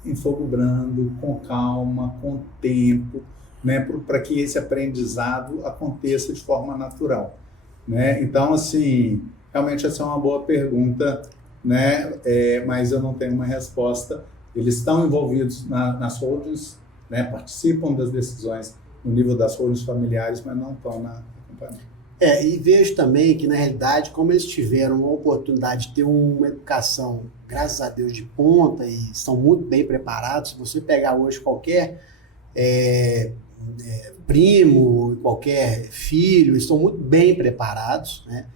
em fogo brando, com calma, com tempo, né, para que esse aprendizado aconteça de forma natural, né? Então, assim, realmente essa é uma boa pergunta, né? Mas eu não tenho uma resposta. Eles estão envolvidos nas holdings, né? Participam das decisões no nível das holdings familiares, mas não estão na companhia. E vejo também que, na realidade, como eles tiveram a oportunidade de ter uma educação, graças a Deus, de ponta e estão muito bem preparados, se você pegar hoje qualquer primo, qualquer filho, estão muito bem preparados, né?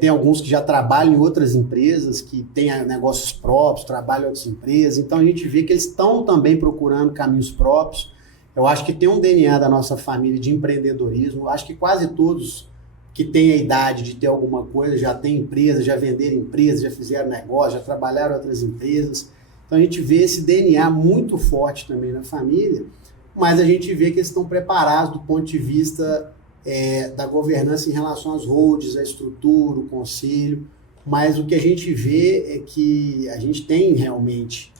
Tem alguns que já trabalham em outras empresas, que têm negócios próprios, trabalham em outras empresas, então a gente vê que eles estão também procurando caminhos próprios. Eu acho que tem um DNA da nossa família de empreendedorismo, eu acho que quase todos que têm a idade de ter alguma coisa, já têm empresa, já venderam empresas, já fizeram negócio, já trabalharam em outras empresas. Então a gente vê esse DNA muito forte também na família, mas a gente vê que eles estão preparados do ponto de vista da governança em relação às holdings, a estrutura, o conselho, mas o que a gente vê é que a gente tem realmente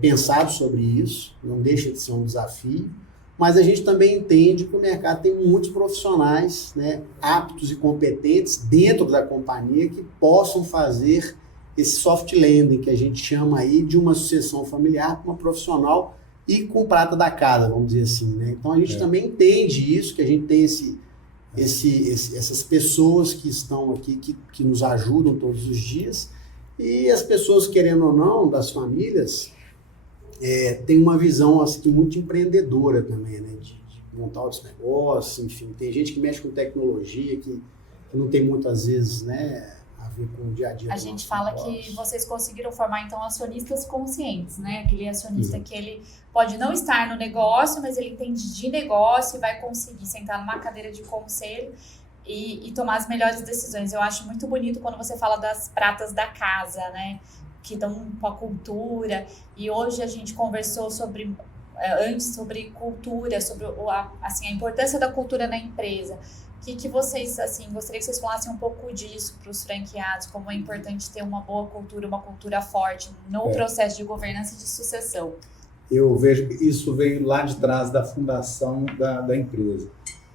pensado sobre isso, não deixa de ser um desafio, mas a gente também entende que o mercado tem muitos profissionais, né, aptos e competentes dentro da companhia que possam fazer esse soft landing, que a gente chama aí de uma sucessão familiar com uma profissional e com prata da casa, vamos dizer assim, né? Então a gente também entende isso, que a gente tem essas pessoas que estão aqui, que nos ajudam todos os dias, e as pessoas, querendo ou não, das famílias, tem uma visão assim, muito empreendedora também, né? De montar outros negócios, enfim. Tem gente que mexe com tecnologia, que não tem muitas vezes, né, a ver com o dia a dia. A gente fala que vocês conseguiram formar, então, acionistas conscientes, né? Aquele acionista que ele pode não estar no negócio, mas ele entende de negócio e vai conseguir sentar numa cadeira de conselho e tomar as melhores decisões. Eu acho muito bonito quando você fala das pratas da casa, né? Que dão com a cultura, e hoje a gente conversou antes sobre cultura, sobre a importância da cultura na empresa. O que vocês, assim, gostaria que vocês falassem um pouco disso para os franqueados, como é importante ter uma boa cultura, uma cultura forte no processo de governança e de sucessão. Eu vejo que isso veio lá de trás da fundação da empresa.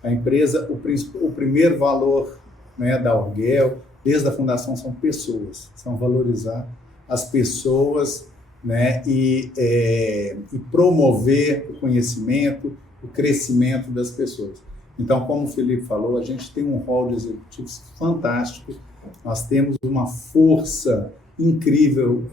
A empresa, o primeiro valor, né, da Orguel, desde a fundação, são pessoas, são valorizar as pessoas, né, e promover o conhecimento, o crescimento das pessoas. Então, como o Felipe falou, a gente tem um rol de executivos fantástico, nós temos uma força incrível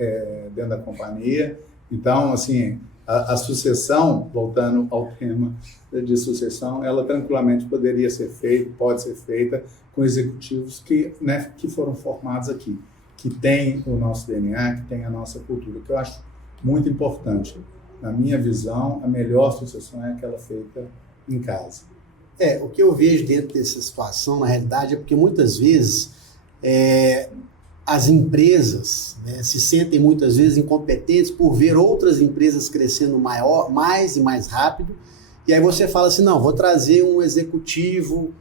dentro da companhia. Então, assim, a sucessão, voltando ao tema de sucessão, ela tranquilamente poderia ser feita, pode ser feita com executivos que foram formados aqui, que tem o nosso DNA, que tem a nossa cultura, que eu acho muito importante. Na minha visão, a melhor sucessão é aquela feita em casa. O que eu vejo dentro dessa situação, na realidade, é porque muitas vezes as empresas, né, se sentem muitas vezes incompetentes por ver outras empresas crescendo mais e mais rápido, e aí você fala assim, não, vou trazer um executivo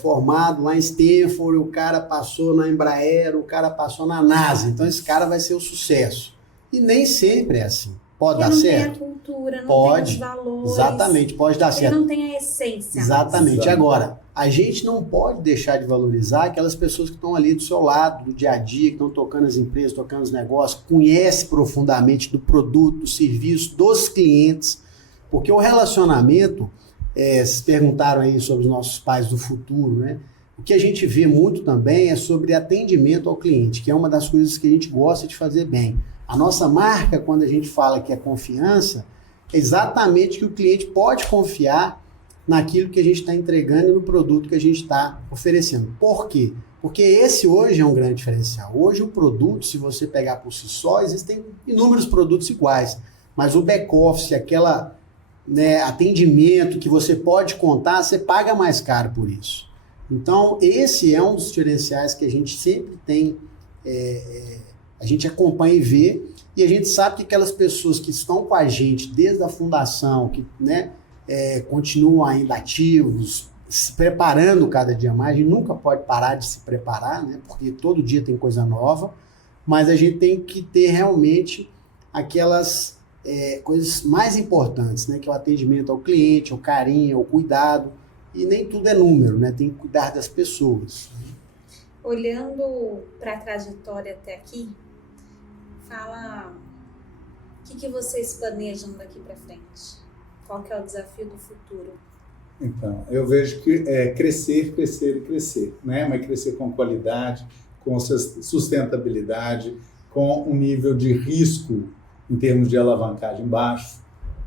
formado lá em Stanford, o cara passou na Embraer, o cara passou na NASA, então esse cara vai ser o sucesso. E nem sempre é assim. Pode dar certo? Não tem a cultura, não pode, tem os valores. Exatamente, pode dar certo. Não tem a essência. Exatamente. Agora, a gente não pode deixar de valorizar aquelas pessoas que estão ali do seu lado, do dia a dia, que estão tocando as empresas, tocando os negócios, conhece profundamente do produto, do serviço, dos clientes, porque o relacionamento, vocês perguntaram aí sobre os nossos pais do futuro, né? O que a gente vê muito também é sobre atendimento ao cliente, que é uma das coisas que a gente gosta de fazer bem. A nossa marca, quando a gente fala que é confiança, é exatamente que o cliente pode confiar naquilo que a gente está entregando e no produto que a gente está oferecendo. Por quê? Porque esse hoje é um grande diferencial. Hoje o produto, se você pegar por si só, existem inúmeros produtos iguais, mas o back-office, aquela atendimento que você pode contar, você paga mais caro por isso. Então, esse é um dos diferenciais que a gente sempre tem, a gente acompanha e vê, e a gente sabe que aquelas pessoas que estão com a gente desde a fundação, que continuam ainda ativos, se preparando cada dia mais, a gente nunca pode parar de se preparar, né? Porque todo dia tem coisa nova, mas a gente tem que ter realmente aquelas coisas mais importantes, né? Que é o atendimento ao cliente, o carinho, o cuidado, e nem tudo é número, né? Tem que cuidar das pessoas. Olhando para a trajetória até aqui, fala o que vocês planejam daqui para frente? Qual que é o desafio do futuro? Então, eu vejo que crescer, crescer e crescer, né? Mas crescer com qualidade, com sustentabilidade, com um nível de risco em termos de alavancagem baixo,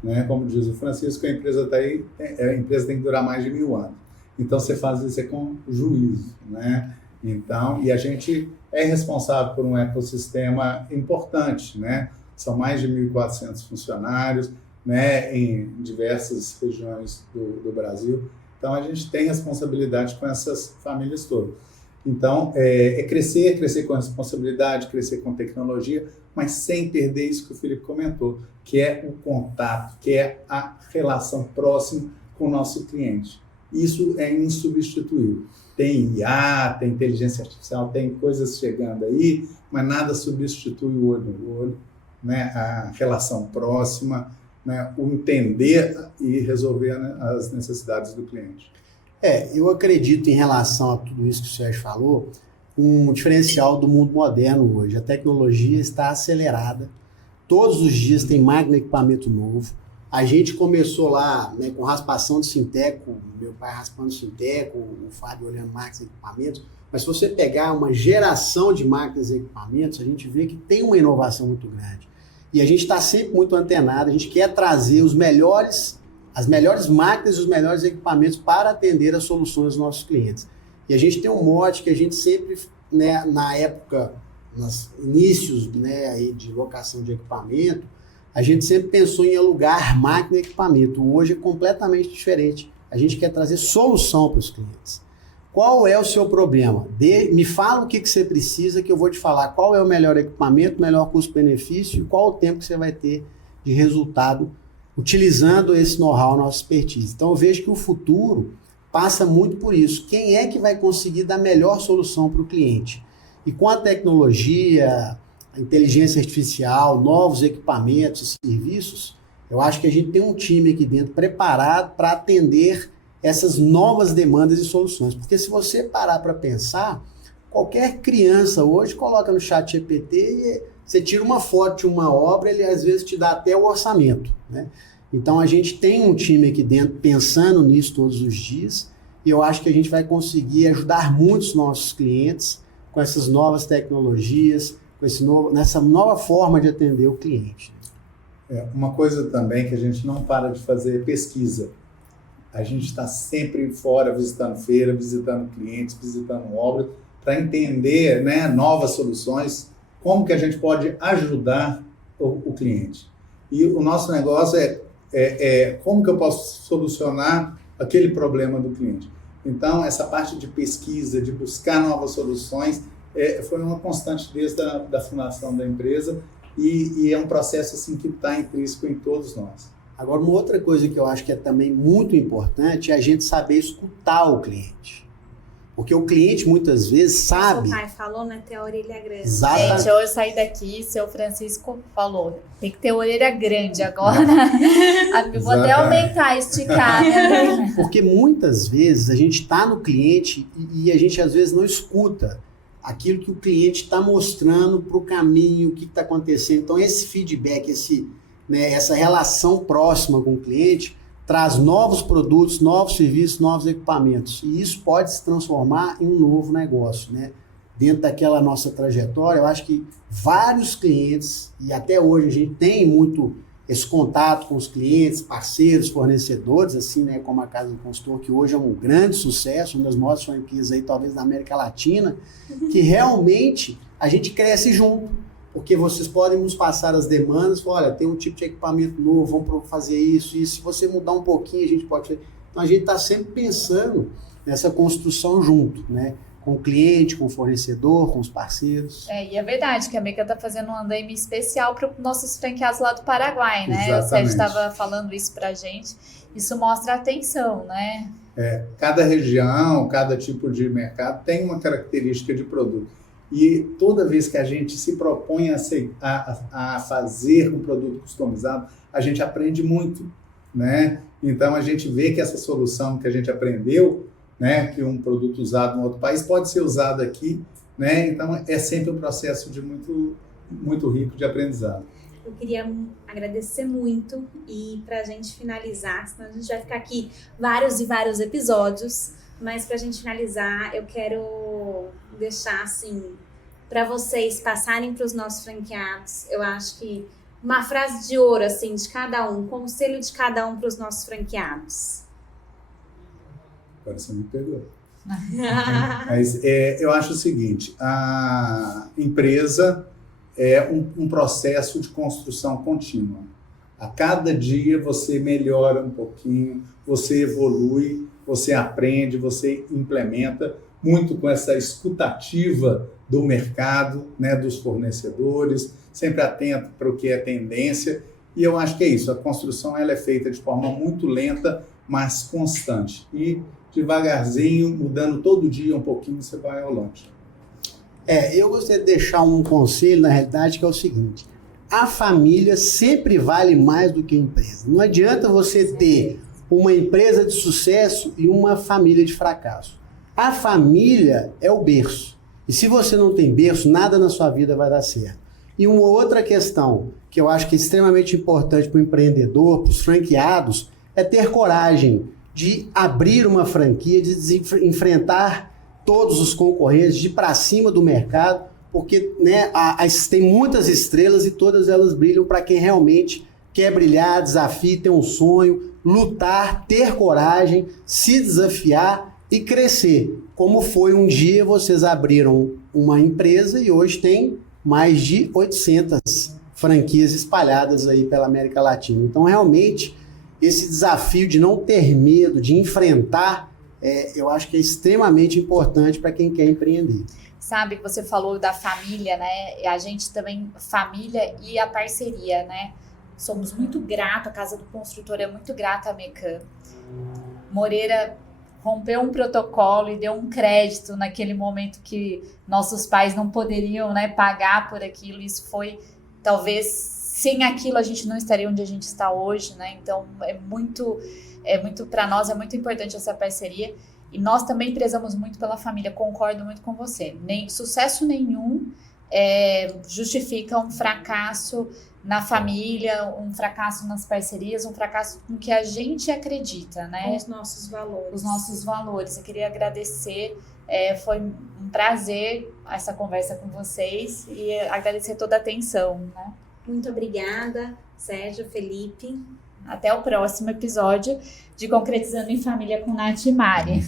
né? Como diz o Francisco, a empresa está aí, a empresa tem que durar mais de 1000 anos. Então, você faz isso com juízo, né? Então, e a gente é responsável por um ecossistema importante, né? São mais de 1.400 funcionários, né? Em diversas regiões do Brasil. Então, a gente tem responsabilidade com essas famílias todas. Então, crescer com responsabilidade, crescer com tecnologia, mas sem perder isso que o Felipe comentou, que é o contato, que é a relação próxima com o nosso cliente. Isso é insubstituível. Tem IA, tem inteligência artificial, tem coisas chegando aí, mas nada substitui o olho no olho, né? A relação próxima, né? O entender e resolver, né, as necessidades do cliente. Eu acredito, em relação a tudo isso que o Sérgio falou, um diferencial do mundo moderno hoje. A tecnologia está acelerada, todos os dias tem máquina e equipamento novo. A gente começou lá, né, com raspação de sinteco, meu pai raspando sinteco, o Fábio olhando máquinas e equipamentos, mas se você pegar uma geração de máquinas e equipamentos, a gente vê que tem uma inovação muito grande. E a gente está sempre muito antenado, a gente quer trazer as melhores máquinas e os melhores equipamentos para atender as soluções dos nossos clientes. E a gente tem um mote que a gente sempre, né, na época, nos inícios, né, aí de locação de equipamento, a gente sempre pensou em alugar máquina e equipamento. Hoje é completamente diferente. A gente quer trazer solução para os clientes. Qual é o seu problema? Me fala o que você precisa, que eu vou te falar qual é o melhor equipamento, melhor custo-benefício e qual o tempo que você vai ter de resultado utilizando esse know-how, nossa expertise. Então eu vejo que o futuro passa muito por isso. Quem é que vai conseguir dar a melhor solução para o cliente? E com a tecnologia, a inteligência artificial, novos equipamentos e serviços, eu acho que a gente tem um time aqui dentro preparado para atender essas novas demandas e soluções. Porque se você parar para pensar, qualquer criança hoje coloca no chat GPT e você tira uma foto de uma obra, ele às vezes te dá até o orçamento, né? Então a gente tem um time aqui dentro pensando nisso todos os dias e eu acho que a gente vai conseguir ajudar muitos nossos clientes com essas novas tecnologias, com nessa nova forma de atender o cliente. Uma coisa também que a gente não para de fazer é pesquisa. A gente está sempre fora visitando feira, visitando clientes, visitando obras, para entender, né, novas soluções, como que a gente pode ajudar o cliente. E o nosso negócio é como que eu posso solucionar aquele problema do cliente. Então, essa parte de pesquisa, de buscar novas soluções, foi uma constante desde a fundação da empresa e é um processo assim, que está intrínseco em todos nós. Agora, uma outra coisa que eu acho que é também muito importante é a gente saber escutar o cliente. Porque o cliente, muitas vezes, sabe... O pai falou, né? Ter a orelha grande. Gente, eu saí daqui, seu Francisco falou, tem que ter orelha grande agora. Vou até aumentar, esticar. Né? Porque muitas vezes a gente está no cliente e a gente, às vezes, não escuta aquilo que o cliente está mostrando para o caminho, o que está acontecendo. Então, esse feedback, essa relação próxima com o cliente traz novos produtos, novos serviços, novos equipamentos. E isso pode se transformar em um novo negócio, né? Dentro daquela nossa trajetória, eu acho que vários clientes, e até hoje a gente tem muito esse contato com os clientes, parceiros, fornecedores, assim, né, como a Casa do Consultor, que hoje é um grande sucesso, uma das maiores franquias aí, talvez, da América Latina, que realmente a gente cresce junto. Porque vocês podem nos passar as demandas, olha, tem um tipo de equipamento novo, vamos fazer isso, e se você mudar um pouquinho, a gente pode fazer. Então, a gente está sempre pensando nessa construção junto, né? Com o cliente, com o fornecedor, com os parceiros. E é verdade que a Meca está fazendo um andaime especial para os nossos franqueados lá do Paraguai, né? Exatamente. O Sérgio estava falando isso para a gente. Isso mostra atenção, né? Cada região, cada tipo de mercado tem uma característica de produto. E toda vez que a gente se propõe a fazer um produto customizado, a gente aprende muito, né? Então, a gente vê que essa solução que a gente aprendeu, né, que um produto usado em outro país pode ser usado aqui, né? Então, é sempre um processo de muito, muito rico de aprendizado. Eu queria agradecer muito e para a gente finalizar, senão a gente vai ficar aqui vários e vários episódios, mas para a gente finalizar, eu quero deixar assim para vocês passarem para os nossos franqueados. Eu acho que uma frase de ouro assim de cada um, conselho de cada um para os nossos franqueados. Agora você me pegou. Mas eu acho o seguinte, a empresa é um processo de construção contínua. A cada dia você melhora um pouquinho, você evolui, você aprende, você implementa, muito com essa escutativa do mercado, né, dos fornecedores, sempre atento para o que é tendência. E eu acho que é isso, a construção ela é feita de forma muito lenta, mas constante. E devagarzinho, mudando todo dia um pouquinho, você vai ao longe. Eu gostaria de deixar um conselho, na realidade, que é o seguinte: a família sempre vale mais do que a empresa. Não adianta você ter uma empresa de sucesso e uma família de fracasso. A família é o berço. E se você não tem berço, nada na sua vida vai dar certo. E uma outra questão que eu acho que é extremamente importante para o empreendedor, para os franqueados, é ter coragem de abrir uma franquia, de enfrentar todos os concorrentes, de ir para cima do mercado, porque, né, tem muitas estrelas e todas elas brilham para quem realmente quer brilhar, desafia, ter um sonho, lutar, ter coragem, se desafiar e crescer. Como foi um dia, vocês abriram uma empresa e hoje tem mais de 800 franquias espalhadas aí pela América Latina. Então, realmente, esse desafio de não ter medo, de enfrentar, eu acho que é extremamente importante para quem quer empreender. Sabe que você falou da família, né? A gente também, família e a parceria, né? Somos muito gratos, a Casa do Construtor é muito grata à Mecan. Moreira rompeu um protocolo e deu um crédito naquele momento que nossos pais não poderiam, né, pagar por aquilo. Isso foi, talvez, sem aquilo a gente não estaria onde a gente está hoje, né? Então, é muito para nós, é muito importante essa parceria. E nós também prezamos muito pela família, concordo muito com você. Sucesso nenhum justifica um fracasso na família, um fracasso nas parcerias, um fracasso no que a gente acredita, né? Os nossos valores. Os nossos valores. Eu queria agradecer, foi um prazer essa conversa com vocês e agradecer toda a atenção, né? Muito obrigada, Sérgio, Felipe. Até o próximo episódio de Concretizando em Família com Nath e Mari.